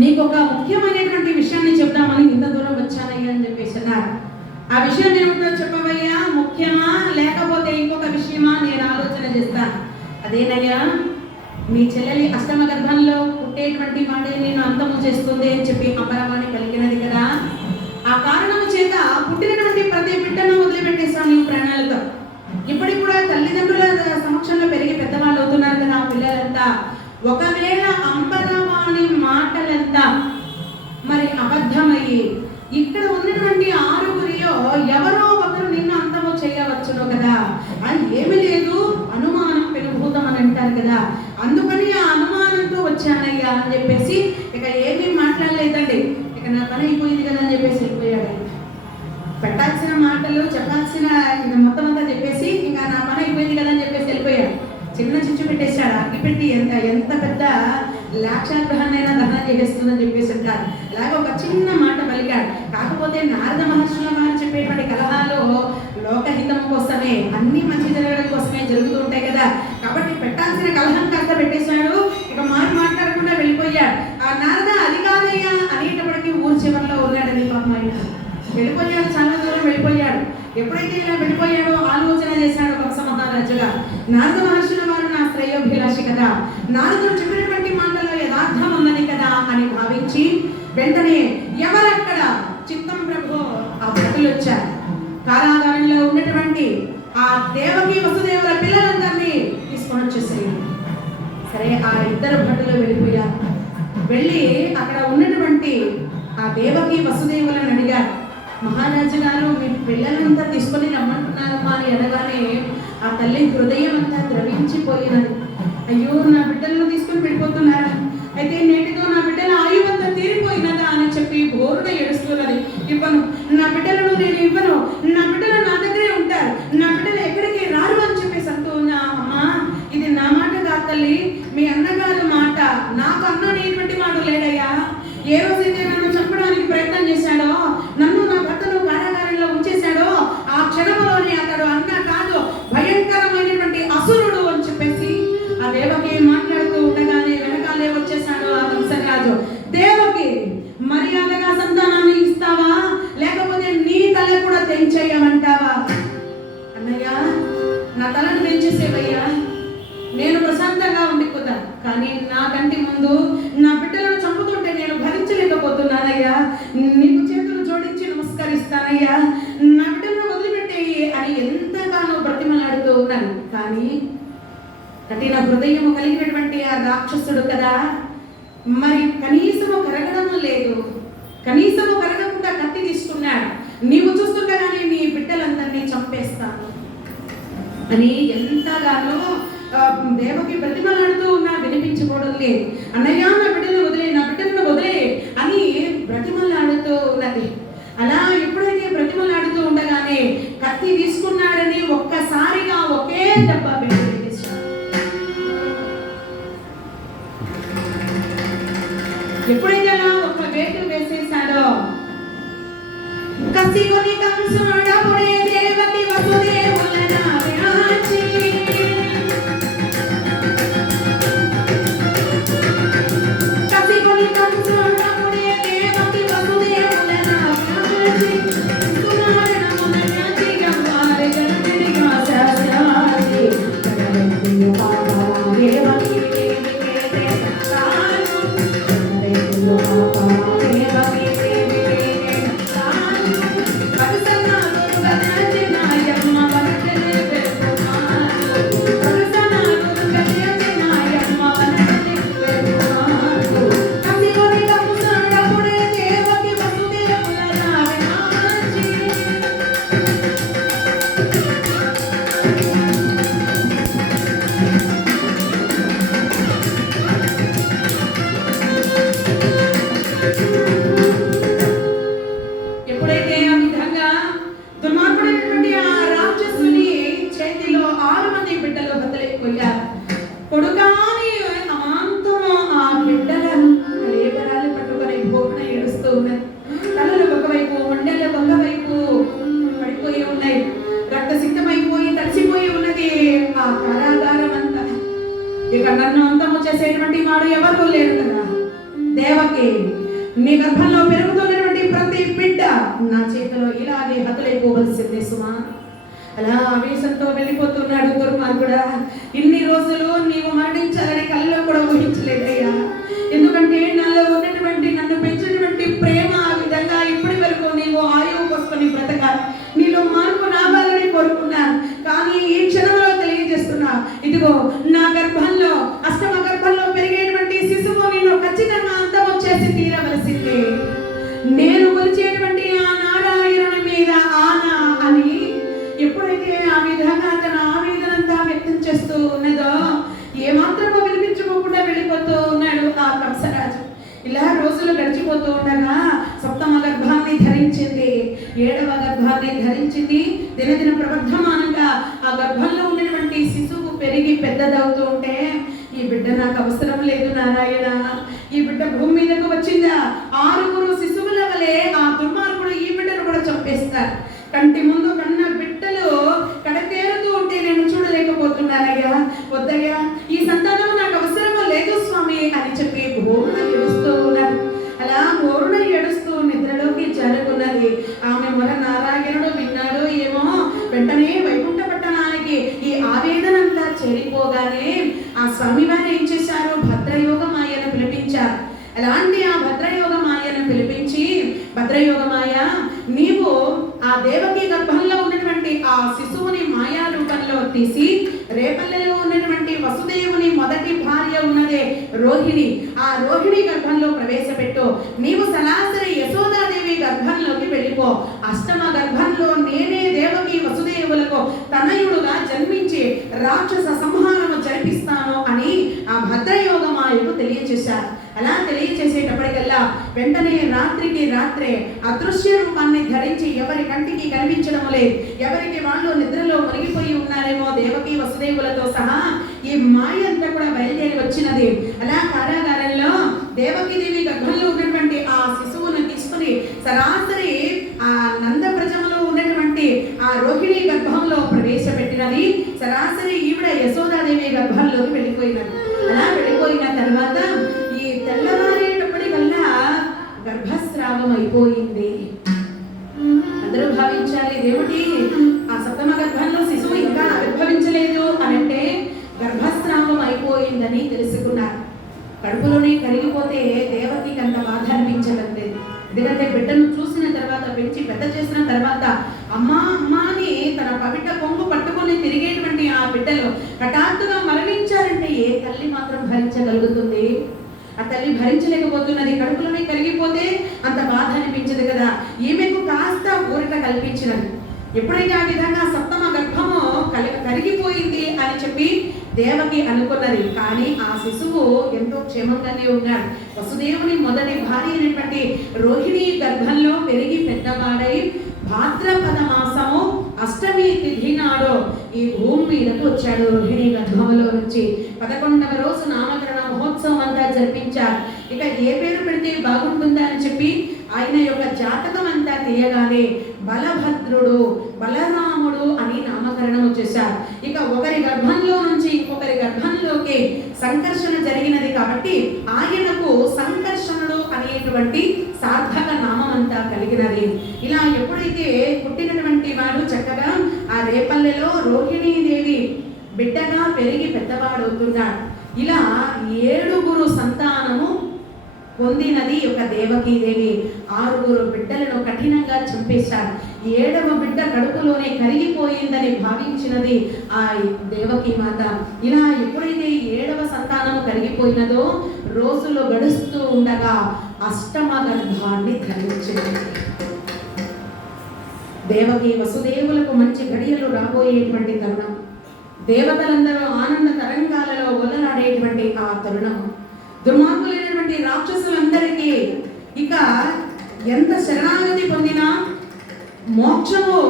నీకు ఒక ముఖ్యమైనటువంటి విషయాన్ని చెప్దామని ఇంత దూరం వచ్చానయ్యా అని చెప్పేసి అన్నారు. ఆ విషయం ఏమిటో చెప్పవయ్యా, ముఖ్యమా లేకపోతే ఇంకొక విషయమా నేను ఆలోచన చేస్తాను. అదేనయ్యా, మీ చెల్లెలి అష్టమ గర్భంలో పుట్టేటువంటి వాడే నేను అంతము చేస్తుంది అని చెప్పి అమరవాణి పలికినది కదా. ఆ కారణము చేత పుట్టినటువంటి ప్రతి బిడ్డను వదిలిపెట్టేస్తాను నీ ప్రాణాలతో. ఇప్పటికి కూడా తల్లిదండ్రుల సమక్షంలో పెరిగి పెద్దవాళ్ళు అవుతున్నారు కదా ఆ పిల్లలంతా. ఒకవేళ అంబరవాణి మాటలంతా మరి అబద్ధమయ్యి ఇక్కడ ఉన్నటువంటి ఆరుగురిలో ఎవరో ఒకరు నిన్ను అంతము చేయవచ్చును కదా. అది ఏమి లేదు, అనుమానం పెనుభూతం అని అంటారు కదా. అందుకని ఆ అనుమానంతో వచ్చానయ్యా అని చెప్పేసి ఇక ఏమీ మాట్లాడలేదండి. ఇక నా పని అయిపోయింది కదా అని చెప్పేసి వెళ్ళిపోయాడు. పెట్టాల్సిన మాటలు చెప్పాల్సిన మొత్తం అంతా చెప్పేసి ఇంకా నా పని అయిపోయింది కదా అని చెప్పేసి వెళ్ళిపోయాడు. చిన్న చిచ్చు పెట్టేశాడు. అగ్గి పెట్టి ఎంత పెద్ద లాక్షాగ్రహాన్నైనా దహనం చేసేస్తుందని చెప్పేసి అంటారు. అలాగే ఒక చిన్న మాట పలికాడు. కాకపోతే నారద మహర్షుల వారు చెప్పేటువంటి కలహాలు లోకహితం కోసమే, అన్ని మంచి జరగడం నారద మహర్షుల వారు నా శ్రేయోభిలాషి కదా, నారదుడు చెప్పినటువంటి మాటల్లో యథార్థం ఉన్నది కదా అని భావించి వెంటనే ఎవరక్కడ చిత్తం ప్రభు ఆ భటులు వచ్చారు. కారాగారంలో ఉన్నటువంటి ఆ దేవకి వసుదేవుల పిల్లలందరినీ తీసుకొని వచ్చేసారు. సరే, ఆ ఇద్దరు భటులు వెళ్ళిపోయారు. వెళ్ళి అక్కడ ఉన్నటువంటి ఆ దేవకి వసుదేవులను అడిగారు, మహారాజు గారు మీ పిల్లలంతా తీసుకొని రమ్మంటున్నారమ్మా అని అనగానే ఆ తల్లి హృదయం అంతా ద్రవించిపోయినది. అయ్యో, నా బిడ్డలను తీసుకొని వెళ్ళిపోతున్నారా, అయితే నేటితో నా బిడ్డల ఆయువు అంతా తీరిపోయినదా అని చెప్పి బోరున ఏడుస్తున్నది. ఇవ్వను, నా బిడ్డలను నేను ఇవ్వను, నా బిడ్డలు నా దగ్గరే ఉంటారు, నా బిడ్డలు ఎక్కడికి రారు అని చెప్పేసి అంటూ ఉన్నా. అమ్మా, ఇది నా మాట కాదు తల్లి, మీ అన్నగారు మాట. నాకు అన్న అనేటువంటి వాడు లేడయ్యా. ఏ రోజైతే నన్ను చంపడానికి ప్రయత్నం చేశాడో, నన్ను నా భర్తను కారాగారంలో ఉంచేశాడో, ఆ క్షణంలోనే అతడు అన్న కాదు, భయంకరమైనటువంటి అసురుడు అని చెప్పేసి ఆ దేవకి మాట్లాడుతూ ఉండగానే వెనకాలే వచ్చేసాడు ఆ కంసరాజు. దేవకి, మర్యాదగా సంతానాన్ని ఇస్తావా, లేకపోతే నీ తల కూడా తెంచేయమంటావా? అన్నయ్య, నా తలను తెంచేసేవయ్యా, నేను ప్రశాంతంగా ఉండిపోతాను, కానీ నా కంటి ముందు నా బిడ్డలను చంపుతుంటే నేను భరించలేకపోతున్నానయ్యా. నీకు చేతులు జోడించి నమస్కరిస్తానయ్యా, నా బిడ్డలను వదిలిపెట్టేయి అని ఎంతగానో బ్రతిమలాడుతూ ఉన్నాను. కానీ కఠిన హృదయము కలిగినటువంటి ఆ రాక్షసుడు కదా, మరి కనీసము కరగడము లేదు. కనీసము కరగకుండా కత్తి తీసుకున్నాడు. నీవు చూస్తుండగానే నీ బిడ్డలందరినీ చంపేస్తాను అని ఎంతగానో దేవకి బ్రతిమలాడుతూ ఉన్నా వినిపించుకోవడం లేదు. అన్నయ్య, నా బిడ్డలను వదిలే, నా బిడ్డలను వదిలే అని బ్రతిమలాడుతూ ఉన్నది. అలా ఎప్పుడైతే బ్రతిమలాడుతూ ఉండగానే కత్తి తీసుకున్నాడని ఒక్కసారిగా ఒకే దెబ్బ వేసేశాడు. ఎప్పుడైతే అలా ఒక వేటు వేసేశాడో, కసిగొని కంసుడపుడే దేవకి వసుదేవులన వ్యాచి, కసిగొని కంసుడపుడే దేవకి వసుదేవులన వ్యాచి, సునారణమున వ్యాచి గంగారె గణనిగా శాశాచి, కడలెత్తియ పాపా దేవకి దేవికే కాలు, కడలెత్తియ పాపా దేవకి ఇక నన్ను అంతము చేసేటువంటి వాడు ఎవరు లేరు కదా. దేవకి, నీ గర్భంలో పెరుగుతున్నటువంటి ప్రతి బిడ్డ నా చేతిలో ఇలాగే హతులైపోవలసిందే సుమా. అలా ఆవేశంతో వెళ్ళిపోతున్నాడు దుర్మార్గుడా. ఇన్ని రోజులు నీవు మరణించాలని కళ్ళలో కూడా ఊహించలేదయ్యా. ఎందుకంటే నాలో ఉన్నటువంటి, నన్ను పెంచినటువంటి ప్రేమ ఆ విధంగా ఇప్పటి వరకు నీవు ఆయువు పోసుకొని బ్రతకాలి, నీలో మార్పు రావాలని కోరుకున్నాను. కానీ ఈ క్షణంలో తెలియజేస్తున్నా, ఇదిగో నా గర్భంలో, అష్టమ గర్భంలో పెరిగేటువంటి శిశువు నిన్ను ఖచ్చితంగా అంతము చేసి తీరవలసిందే. నేను కొలిచేటువంటి ఆ నారాయణుని మీద ఆనా అని ఎప్పుడైతే ఆ విధంగా తన ఆవేదనంతా వ్యక్తం చేస్తూ ఉన్నదో, ఏమాత్రమో వినిపించుకోకుండా వెళ్ళిపోతూ ఉన్నాడు ఆ కంసరాజు. ఇలా రోజులు గడిచిపోతూ ఉండగా సప్తమ గర్భాన్ని ధరించింది, 7వ గర్భాన్ని ధరించింది. దినదిన ప్రవర్ధమానంగా ఆ గర్భంలో ఉన్నటువంటి శిశువు పెరిగి పెద్దదవుతూ ఉంటే, ఈ బిడ్డ నాకు అవసరం లేదు నారాయణ, ఈ బిడ్డ భూమి మీదకు వచ్చిందా, 6 శిశువుల వలె ఆ దుర్మార్గుడు ఈ బిడ్డను కూడా చంపేస్తారు. కంటి ముందు కన్న బిడ్డలు కడతేరుతూ ఉంటే నేను చూడలేకపోతున్నానయ్యా. వద్దయ్యా, ఈ సంతానం నాకు అవసరమో లేదు స్వామి అని చెప్పి బోరున ఏడుస్తూ ఉన్నారు. అలా బోరున ఏడుస్తూ నిద్రలోకి జారుకున్నది. ఆమె మొర నారాయణుడు విన్నాడు ఏమో, వెంటనే వైకుంఠ పట్టణానికి ఈ ఆవేదనంతా చేరిపోగానే ఆ స్వామివారు ఏం చేశారు? భద్రయోగమాయను పిలిపించారు. అలాంటి ఆ భద్రయోగమాయను పిలిపించి, భద్రయోగమాయ, నీవు ఆ దేవకి గర్భంలో ఉన్నటువంటి ఆ శిశువుని మాయా రూపంలో తీసి రేపల్లెలో ఉన్నటువంటి వసుదేవుని మొదటి భార్య ఉన్నదే రోహిణి, ఆ రోహిణి గర్భంలో ప్రవేశపెట్టు. నీవు సరాసరి యశోదాదేవి గర్భంలోకి వెళ్ళిపో. అష్టమ గర్భంలో నేనే దేవకి వసుదేవులకు తనయుడుగా జన్మించి రాక్షస సంహారము జరిపిస్తాను అని ఆ భద్రయోగమాయకు తెలియచేశారు. అలా తెలియచేసేటప్పటికల్లా వెంటనే రాత్రికి రాత్రే అదృశ్య రూపాన్ని ధరించి ఎవరి కంటికి కనిపించడం లేదు, ఎవరికి వాళ్ళు నిద్రలో మునిగిపోయి ఉన్నారేమో దేవకి వసుదేవులతో సహా ఈ మాయ అంతా కూడా బయలుదేరి వచ్చినది. అలా కారాగారంలో దేవకీదేవి గర్భంలో ఉన్నటువంటి ఆ శిశువును తీసుకుని సరాసరి ఆ నందప్రజములో ఉన్నటువంటి ఆ రోహిణి గర్భంలో ప్రవేశపెట్టినది. సరాసరి ఈవిడ యశోదాదేవి గర్భంలోకి వెళ్ళిపోయినది. అలా వెళ్ళిపోయిన తర్వాత ఈ తెల్లవారేటప్పటికల్లా గర్భస్రావం అయిపోయింది. అందరూ భావించాలి, దేవుడి ఆ సప్తమ గర్భంలో శిశువు ఇంకా ఆవిర్భవించలేదు అని అంటే గర్భస్రావం అయిపోయిందని తెలుసుకున్నారు. కడుపులోనే కరిగిపోతే దేవకికి అంత బాధ అనిపించలేదు. ఎందుకంటే బిడ్డను చూసిన తర్వాత, పెంచి పెద్ద చేసిన తర్వాత అమ్మా అమ్మా అని తన పవిట కొంగు పట్టుకొని తిరిగేటువంటి ఆ బిడ్డలు హఠాత్తుగా మరణించారంటే ఏ తల్లి మాత్రం భరించగలుగుతుంది? ఆ తల్లి భరించలేకపోతున్నది. కడుపులోనే కరిగిపోతే అంత బాధ అనిపించదు కదా. ఈమెకు కాస్త ఊరట కల్పించినది. ఎప్పుడైతే ఆ విధంగా సప్తమ గర్భము కరిగిపోయింది అని చెప్పి దేవకి అనుకున్నది. కానీ ఆ శిశువు ఎంతో క్షేమంగానే ఉన్నాడు. వసుదేవుని మొదటి భార్య అయినటువంటి రోహిణి గర్భంలో పెరిగి పెద్దవాడై భాద్రపద మాసము అష్టమి తిథి నాడు ఈ భూమి మీదకు వచ్చాడు. రోహిణి గర్భంలో నుంచి 11వ రోజు నామకరణ మహోత్సవం అంతా జరిపించారు. ఇక ఏ పేరు పెడితే బాగుంటుందా అని చెప్పి ఆయన యొక్క జాతకం అంతా తీయగానే బలభద్రుడు, బలరాముడు అని నామకరణం చేశారు. ఇక ఒకరి గర్భంలో నుంచి ఇంకొకరి గర్భంలోకి సంకర్షణ జరిగినది కాబట్టి ఆయనకు సంకర్షణుడు అనేటువంటి సార్థక నామం అంతా కలిగినది. ఇలా ఎప్పుడైతే పుట్టినటువంటి వాడు చక్కగా ఆ రేపల్లెలో రోహిణీదేవి బిడ్డగా పెరిగి పెద్దవాడవుతున్నాడు. ఇలా 7 సంతానము పొందినది ఒక దేవకీదేవి. 6 బిడ్డలను కఠినంగా చంపేశారు. 7వ బిడ్డ కడుపులోనే కరిగిపోయిందని భావించినది ఆ దేవకీ మాత. ఇలా ఎప్పుడైతే 7వ సంతానము కరిగిపోయినదో రోజులు గడుస్తూ ఉండగా అష్టమ గర్భాన్ని ధరించింది. దేవకి వసుదేవులకు మంచి గడియలు రాబోయేటువంటి తరుణం, దేవతలందరూ ఆనంద తరంగాలలో ఒలలాడేటువంటి ఆ తరుణం, దుర్మార్గులైనటువంటి రాక్షసులందరికీ ఇక ఎంత శరణాగతి పొందినా మోక్షము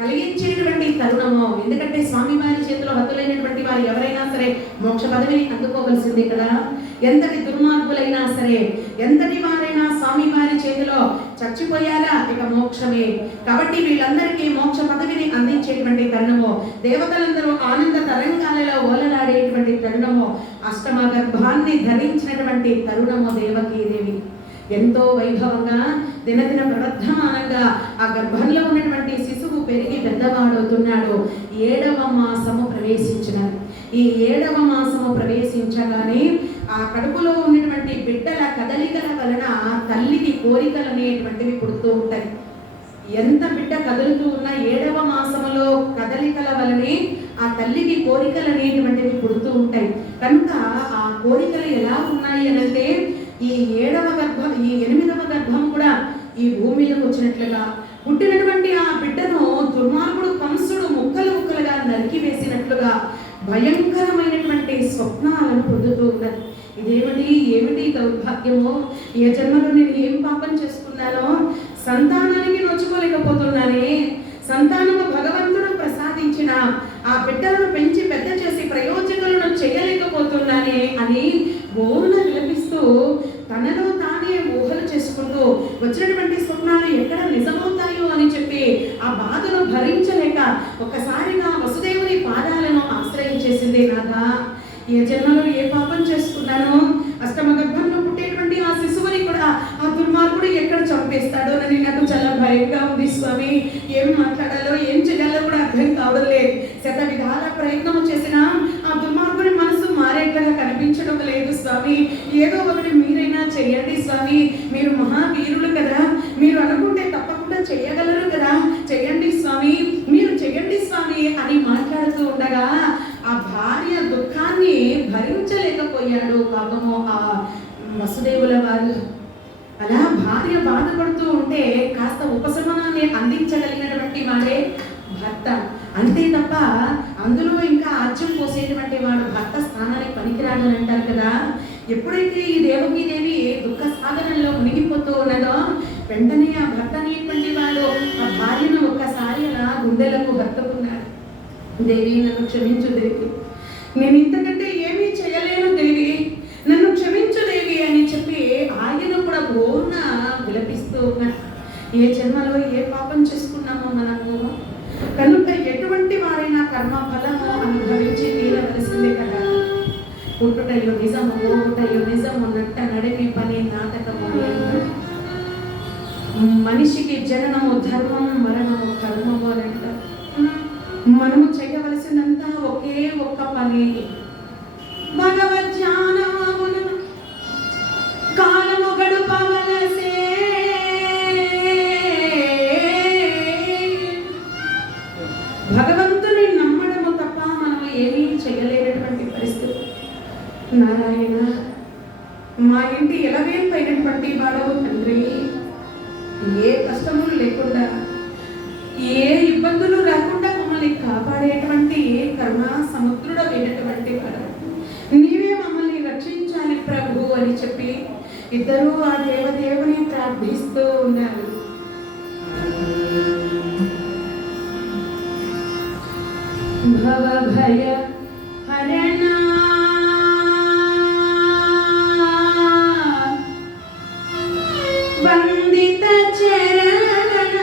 కలిగించేటువంటి తరుణము. ఎందుకంటే స్వామివారి చేతిలో హద్దులైనటువంటి వారు ఎవరైనా సరే మోక్ష పదవిని అందుకోవలసిందే కదా. ఎంతటి దుర్మార్గులైనా సరే, ఎంతటి వారైనా స్వామివారి చేతిలో చచ్చిపోయారా ఇక మోక్షమే. కాబట్టి వీళ్ళందరికీ మోక్ష పదవిని అందించేటువంటి తరుణము, దేవతలందరూ ఆనంద తరంగాలలో ఓలలాడేటువంటి తరుణము, అష్టమ గర్భాన్ని ధరించినటువంటి తరుణము దేవకీదేవి. ఎంతో వైభవంగా దినదిన ప్రవర్ధమానంగా ఆ గర్భంలో ఉన్నటువంటి శిశువు పెరిగి పెద్దవాడవుతున్నాడు. 7వ మాసము ప్రవేశించినది. ఈ 7వ మాసము ప్రవేశించగానే ఆ కడుపులో ఉన్నటువంటి బిడ్డల కదలికల వలన తల్లికి కోరికలు అనేటువంటివి పుడుతూ ఉంటాయి. ఎంత బిడ్డ కదులుతూ ఉన్నా 7వ మాసములో కదలికల వలనే ఆ తల్లికి కోరికలు అనేటువంటివి పుడుతూ ఉంటాయి. కనుక ఆ కోరికలు ఎలా ఉన్నాయి అనంటే ఈ 8వ గర్భం కూడా ఈ భూమి మీదకి వచ్చినట్లుగా పుట్టినటువంటి ఆ బిడ్డను దుర్మార్గుడు కంసుడు ముక్కలు ముక్కలుగా నరికి వేసినట్లుగా భయంకరమైనటువంటి స్వప్నాలను పొందుతూ ఉన్నది. ఏమిటి దౌర్భాగ్యమో, ఏ జన్మలో నేను ఏం పాపం చేసుకున్నానో, సంతానానికి నోచుకోలేకపోతున్నానే, సంతానము భగవంతుడు ప్రసాదించిన ఆ బిడ్డలను పెంచి పెద్ద చేసి ప్రయోజకులను చేయలేకపోతున్నానే అని బోరున విలపిస్తూ తనలో తానే ఊహలు చేసుకుంటూ వచ్చినటువంటి స్వప్నాలు ఎక్కడ నిజమవుతాయో అని చెప్పి ఆ బాధను భరించలేక ఒక్కసారిగా వసుదేవుని పాదాలను ఆశ్రయించేసింది. నాథా, ఏ జన్మలో ఏ పాపం చేసుకున్నానో, అష్టమ గర్భంలో పుట్టేటువంటి ఆ శిశువుని కూడా ఆ దుర్మార్గుడు ఎక్కడ చంపేస్తాడో అని నాకు చాలా భయంగా ఉంది స్వామి. ఏం మాట్లాడాలో ఏం చేయాలో కూడా అర్థం కావడం లేదు. శత విధాల ప్రయత్నం చేసినా పాపము ఆ వసుదేవుల వారు. అలా భార్య బాధపడుతూ ఉంటే కాస్త ఉపశమనాన్ని అందించగలిగినటువంటి వాడే భర్త. అంతే తప్ప అందులో ఇంకా ఆజ్యం పోసేటువంటి వాడు భర్త స్థానానికి పనికిరాడని అంటారు కదా. ఎప్పుడైతే ఈ దేవకీదేవి దుఃఖ సాగరంలో మునిగిపోతూ ఉన్నదో వెంటనే ఆ భర్త అనేటువంటి వాడు ఆ భార్యను ఒక్కసారి అలా గుండెలకు హత్తుకున్నాడు. దేవి, నన్ను క్షమించు దేవి, నేను ఇంతకంటే ఏమీ చేయలేను దేవి, నన్ను క్షమించు దేవి అని చెప్పి ఆయన కూడా బోరున విలపిస్తూ ఉన్నాడు. ఏ జన్మలో ఏ పాపం చేసుకున్నామో మనము, కనుక ఎటువంటి వారైనా కర్మ ఫలము అనుభవించి తీరవలసిందే కదా. పుట్టుటయో నిజము, పోవుటయో నిజము, నట్ట నడిమి పని నాటకము. మనిషికి జననము ధర్మము, మరణము కర్మము అని అంటారు. మనము చేయవలసినంత ఒకే ఒక్క పని, భగవద్ధ్యానమును కాలము గడుపవలసే. భగవంతుని నమ్మడము తప్ప మనం ఏమీ చేయలేనటువంటి పరిస్థితి. నారాయణ, మా ఇంటి ఎలవేల్పైనటువంటి వాడవు తండ్రి, ఏ కష్టములు లేకుండా ఏ ఇబ్బందులు రాకుండా మమ్మల్ని కాపాడేటువంటి కరుణ సముద్రుడమైనటువంటి వాడు నీవే మమ్మల్ని రక్షించాలి ప్రభు అని చెప్పి ఇద్దరు ఆ దేవదేవుని ప్రార్థిస్తూ ఉన్నారు. భవభయ హరణ వందిత చరణ,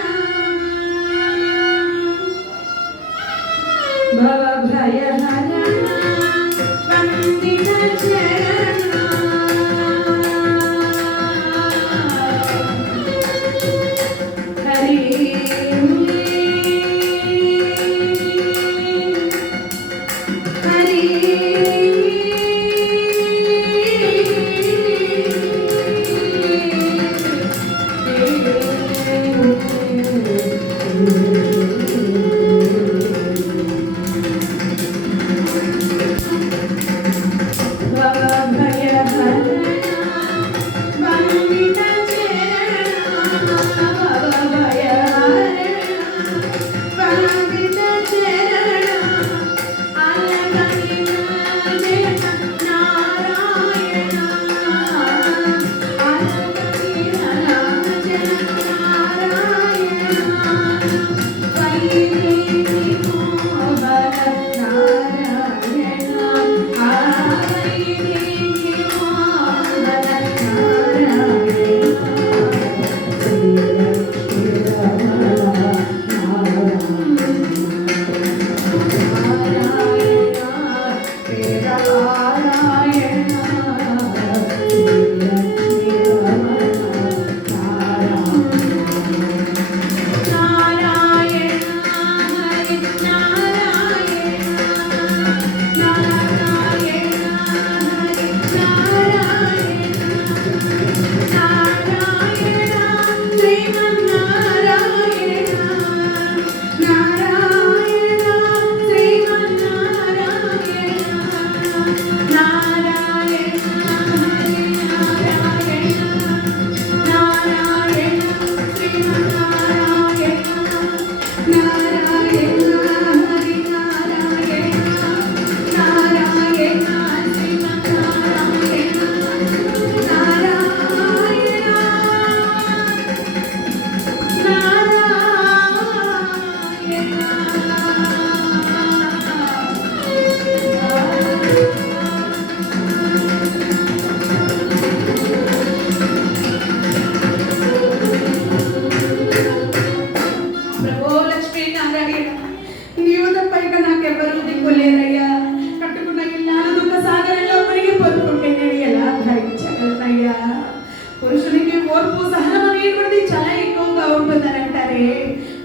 భవభయ హరణ వందిత చరణ, హరి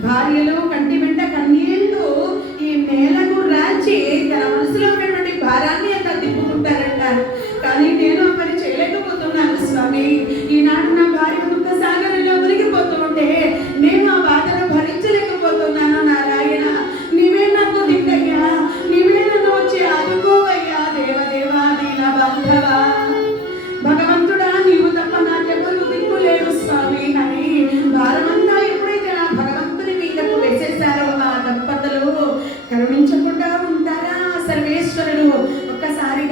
భార్యలు కంటి వెంట కన్నీళ్లు ఈ నేలకు రాల్చి తన మనసులో ఉన్నటువంటి భారాన్ని అక్కడ తిప్పుకుంటారంటారు. కానీ నేను ఆ పని చేయలేకపోతున్నాను స్వామి. ఈనాడు నా భార్య దుఃఖ సాగరంలో మునిగిపోతూ ఉంటే నేను ఆ బాధను భరించలేకపోతున్నాను. నారాయణ, నీవే నాకు దిక్కయ్యా, నీవే నన్ను వచ్చి ఆదుకోవయ్యా. దేవదేవా దీన బంధవా.